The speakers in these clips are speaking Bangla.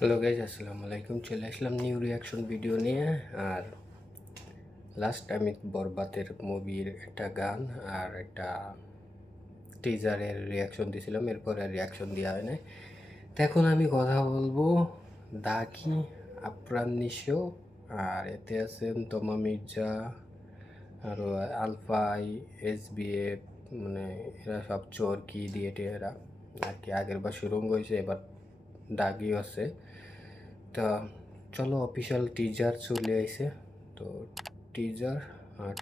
হ্যালো গাইজ, আসসালামু আলাইকুম। চলে আসলাম নিউ রিয়াকশন ভিডিও নিয়ে। আর লাস্ট আমি বরবাদের মুভির একটা গান আর একটা টিজারের রিয়াকশন দিয়েছিলাম, এরপরে আর রিয়াকশন দেওয়া হয় নাই। তো এখন আমি কথা বলবো দাগি, আফরান নিশো, আর এতে আছেন তমা মির্জা, আরও আলফাই, SBF, মানে এরা সব চোরকি দিয়ে এরা আর কি। আগের বার সুরঙ্গ হয়েছে, এবার দাগিও আছে। তা চলো, অফিসিয়াল টিজার চলে আইছে। তো টিজার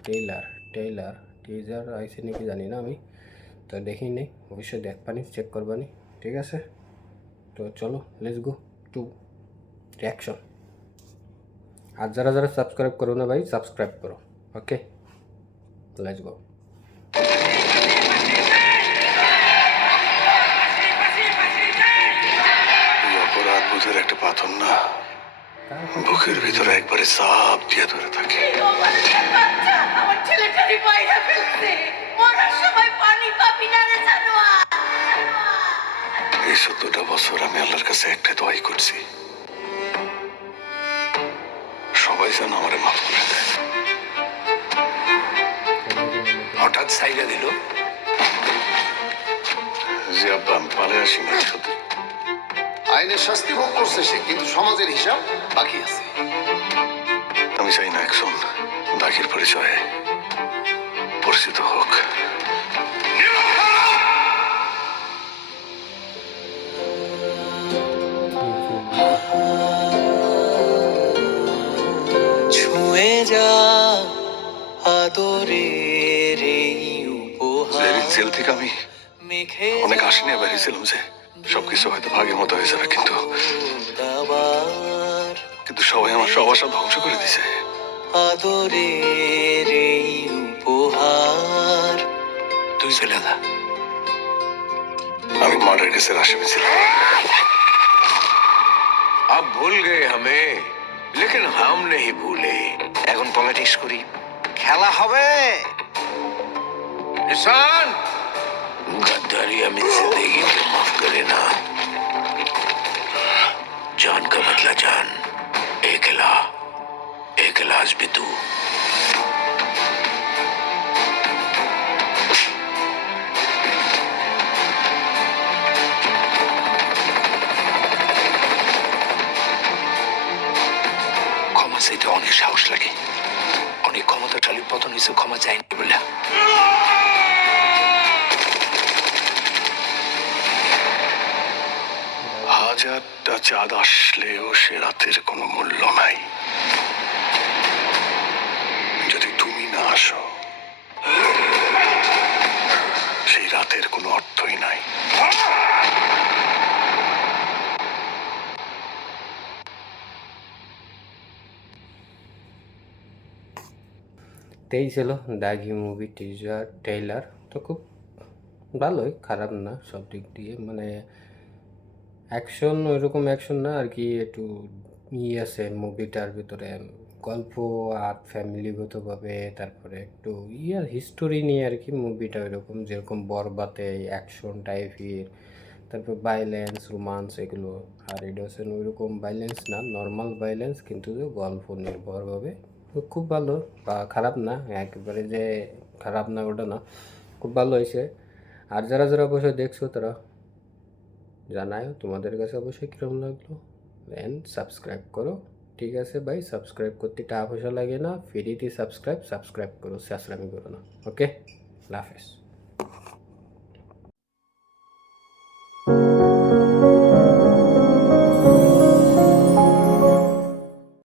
টেইলার টেইলার টিজার আইছে নাকি জানি না, আমি তো দেখি নেই, অবশ্যই দেখবানি, চেক করবানি, ঠিক আছে? তো চলো, লেটস গো টু রিয়াকশন। আর যারা যারা সাবস্ক্রাইব করো না ভাই, সাবস্ক্রাইব করো। ওকে, লেটস গো। অপরাধ বোধের একটা পাথর না, বুকের ভিতরে একবারে চাপ দিয়ে ধরে থাকে। আমার ছেলেটারই বাইরে ফেলছে, মরার সময় পানি পাবি না রে জানোয়ার। এই 14টা বছর আমি আল্লাহর কাছে একটা দোয়াই করছি, সবাই যেন আমারে মাফ করে দেয়। হঠাৎ সাইডা দিল যে আব্বা আমি পালে আসি না। আইনের শাস্তি ভোগ করছে সে, কিন্তু সমাজের হিসাব বাকি আছে। আমি চাই না একজন দাগির পরিচয়ে পরিচিত হোক। ছুঁয়ে যা আদরের এই উপহার। জেল থেকে আমি মেখে অনেক আশা নিয়ে বেরিয়েছিলাম যে সবকিছু হয়তো ভাগের মতো হয়ে যাবে, কিন্তু দাবার কিন্তু সবাই আমার সব আশা ধ্বংস করে দিছে। আদরের এই উপহার। তুই চলে যা। আমি মার্ডার কেসের আসামি ছিলাম। अब भूल गए हमें, लेकिन हम नहीं भूले। এখন পলিটিক্স করি, খেলা হবে। निशान गद्दारी अमित जिंदगी में माफ करे ना। जान का बदला जान, एक इलाज भी तू। ক্ষমা চাইতে অনেক সাহস লাগে, অনেক ক্ষমতাশালী পতন হয়েছে ক্ষমা চাইনি বলে। হাজারটা চাঁদ আসলেও সে রাতের কোনো মূল্য নাই যদি তুমি না আসো। সেই রাতের কোনো অর্থই নাই। তেই ছিল দাগি মুভি টিজার ট্রেইলার। তো খুব ভালোই, খারাপ না সব দিক দিয়ে। মানে অ্যাকশন, ওইরকম অ্যাকশন না আর কি, একটু আছে মুভিটার ভিতরে, গল্প আর ফ্যামিলিগতভাবে, তারপরে একটু হিস্টোরি নিয়ে আর কি মুভিটা, ওইরকম যেরকম বরবাতে অ্যাকশন টাইপের, তারপর ভাইলেন্স, রোমান্স, এগুলো। আর এটা হচ্ছে ওইরকম ভাইলেন্স না, নর্মাল ভাইলেন্স, কিন্তু যে গল্প নির্ভরভাবে। তো খুব ভালো, বা খারাপ না, একেবারে যে খারাপ না ওটা না, খুব ভালো হয়েছে। আর যারা যারা অবশ্যই দেখছো তারা জানাও তোমাদের কাছে অবশ্যই কীরকম লাগলো, অ্যান্ড সাবস্ক্রাইব করো, ঠিক আছে ভাই? সাবস্ক্রাইব করতে টাকা পয়সা লাগে না, ফ্রিতে সাবস্ক্রাইব করো, সাশ্রামি করো না। ওকে, আল্লাহ হাফেজ।